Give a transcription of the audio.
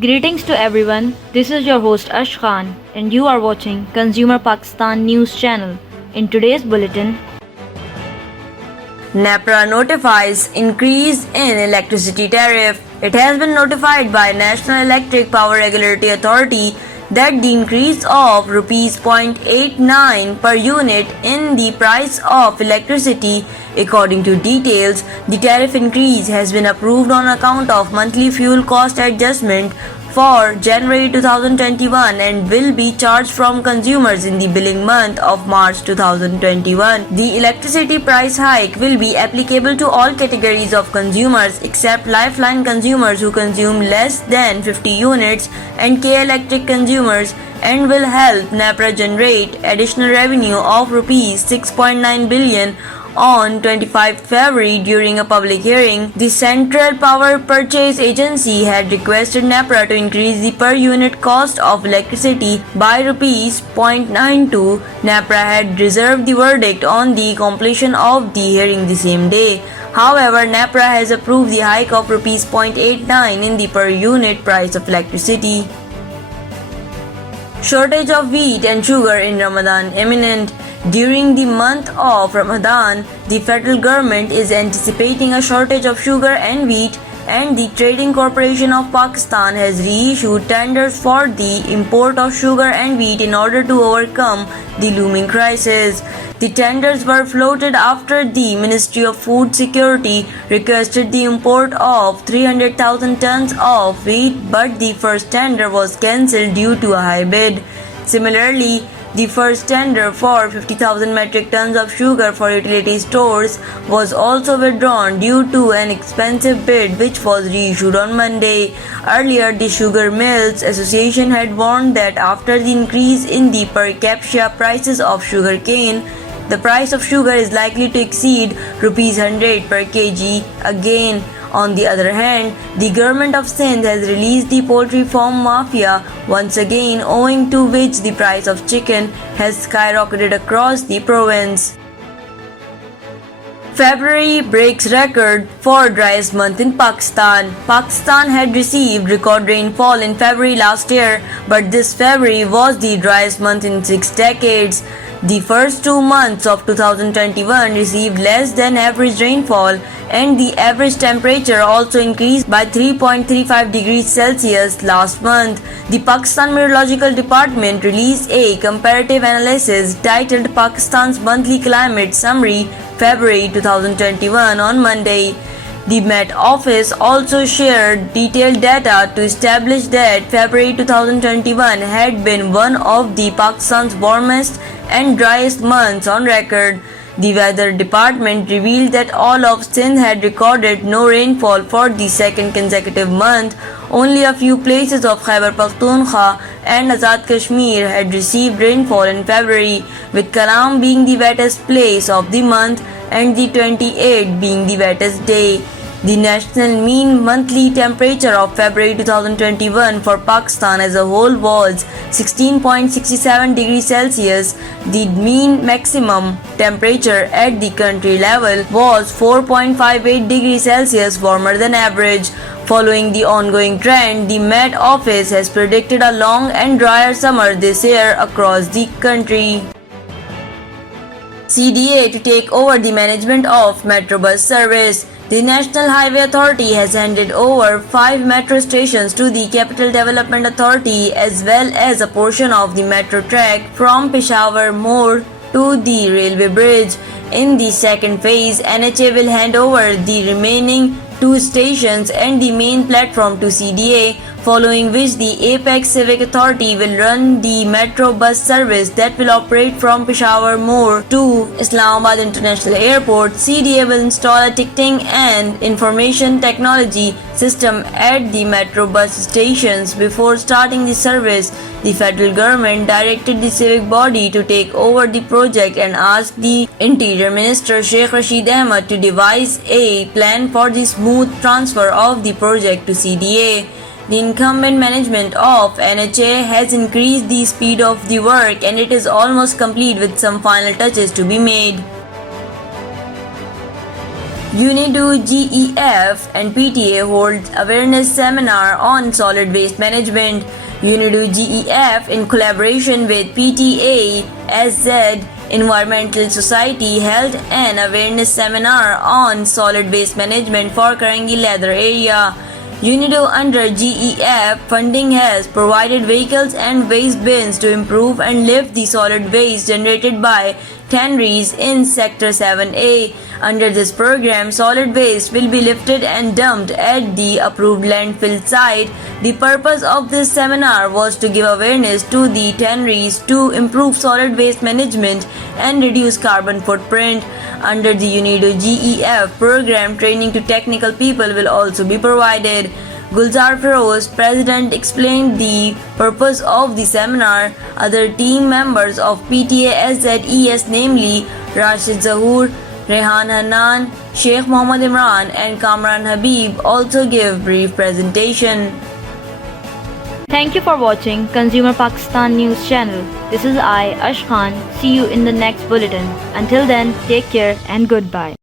Greetings to everyone. This is your host Ash Khan and you are watching Consumer Pakistan News Channel. In today's bulletin, NEPRA notifies increase in electricity tariff. It has been notified by National Electric Power Regulatory Authority that the increase of rupees 0.89 per unit in the price of electricity. According to details, the tariff increase has been approved on account of monthly fuel cost adjustment for January 2021 and will be charged from consumers in the billing month of March 2021. The electricity price hike will be applicable to all categories of consumers except Lifeline consumers who consume less than 50 units and K-Electric consumers, and will help NEPRA generate additional revenue of rupees 6.9 billion. On 25 February, during a public hearing, the Central Power Purchase Agency had requested NEPRA to increase the per unit cost of electricity by rupees 0.92. NEPRA had reserved the verdict on the completion of the hearing the same day. However, NEPRA has approved the hike of rupees 0.89 in the per unit price of electricity. Shortage of wheat and sugar in Ramadan imminent. During the month of Ramadan, the federal government is anticipating a shortage of sugar and wheat, and the Trading Corporation of Pakistan has reissued tenders for the import of sugar and wheat in order to overcome the looming crisis. The tenders were floated after the Ministry of Food Security requested the import of 300,000 tons of wheat, but the first tender was cancelled due to a high bid. Similarly, the first tender for 50,000 metric tons of sugar for utility stores was also withdrawn due to an expensive bid which was reissued on Monday. Earlier, the Sugar Mills Association had warned that after the increase in the per capita prices of sugar cane, the price of sugar is likely to exceed rupees 100 per kg again. On the other hand, the government of Sindh has released the poultry farm mafia once again, owing to which the price of chicken has skyrocketed across the province. February breaks record for driest month in Pakistan. Pakistan had received record rainfall in February last year, but this February was the driest month in 6 decades. The first 2 months of 2021 received less than average rainfall, and the average temperature also increased by 3.35 degrees Celsius last month. The Pakistan Meteorological Department released a comparative analysis titled Pakistan's Monthly Climate Summary February 2021 on Monday. The Met Office also shared detailed data to establish that February 2021 had been one of the Pakistan's warmest and driest months on record. The Weather Department revealed that all of Sindh had recorded no rainfall for the second consecutive month. Only a few places of Khyber Pakhtunkhwa and Azad Kashmir had received rainfall in February, with Kalam being the wettest place of the month and the 28th being the wettest day. The national mean monthly temperature of February 2021 for Pakistan as a whole was 16.67 degrees Celsius. The mean maximum temperature at the country level was 4.58 degrees Celsius warmer than average. Following the ongoing trend, the Met Office has predicted a long and drier summer this year across the country. CDA to take over the management of Metro bus service. The National Highway Authority has handed over 5 metro stations to the Capital Development Authority as well as a portion of the metro track from Peshawar More to the railway bridge. In the second phase, NHA will hand over the remaining 2 stations and the main platform to CDA, following which the Apex Civic Authority will run the metro bus service that will operate from Peshawar More to Islamabad International Airport. CDA will install a ticketing and information technology system at the metro bus stations before starting the service. The federal government directed the civic body to take over the project and asked the Interior Minister Sheikh Rashid Ahmed to devise a plan for the smooth smooth transfer of the project to CDA. The incumbent management of NHA has increased the speed of the work and it is almost complete with some final touches to be made. UNIDO, GEF and PTA holds awareness seminar on solid waste management. UNIDO GEF in collaboration with PTA, SZ Environmental Society held an awareness seminar on solid waste management for Karangi Leather area. UNIDO under GEF funding has provided vehicles and waste bins to improve and lift the solid waste generated by tanneries in Sector 7A. Under this program, solid waste will be lifted and dumped at the approved landfill site. The purpose of this seminar was to give awareness to the tanneries to improve solid waste management and reduce carbon footprint. Under the UNIDO GEF program, training to technical people will also be provided. Gulzar Feroz, president, explained the purpose of the seminar. Other team members of PTA SZES, namely Rashid Zahoor, Rehan Hanan, Sheikh Mohammad Imran and Kamran Habib, also give brief presentation. Thank you for watching Consumer Pakistan News Channel. This is I, Ash Khan. See you in the next bulletin. Until then, take care and goodbye.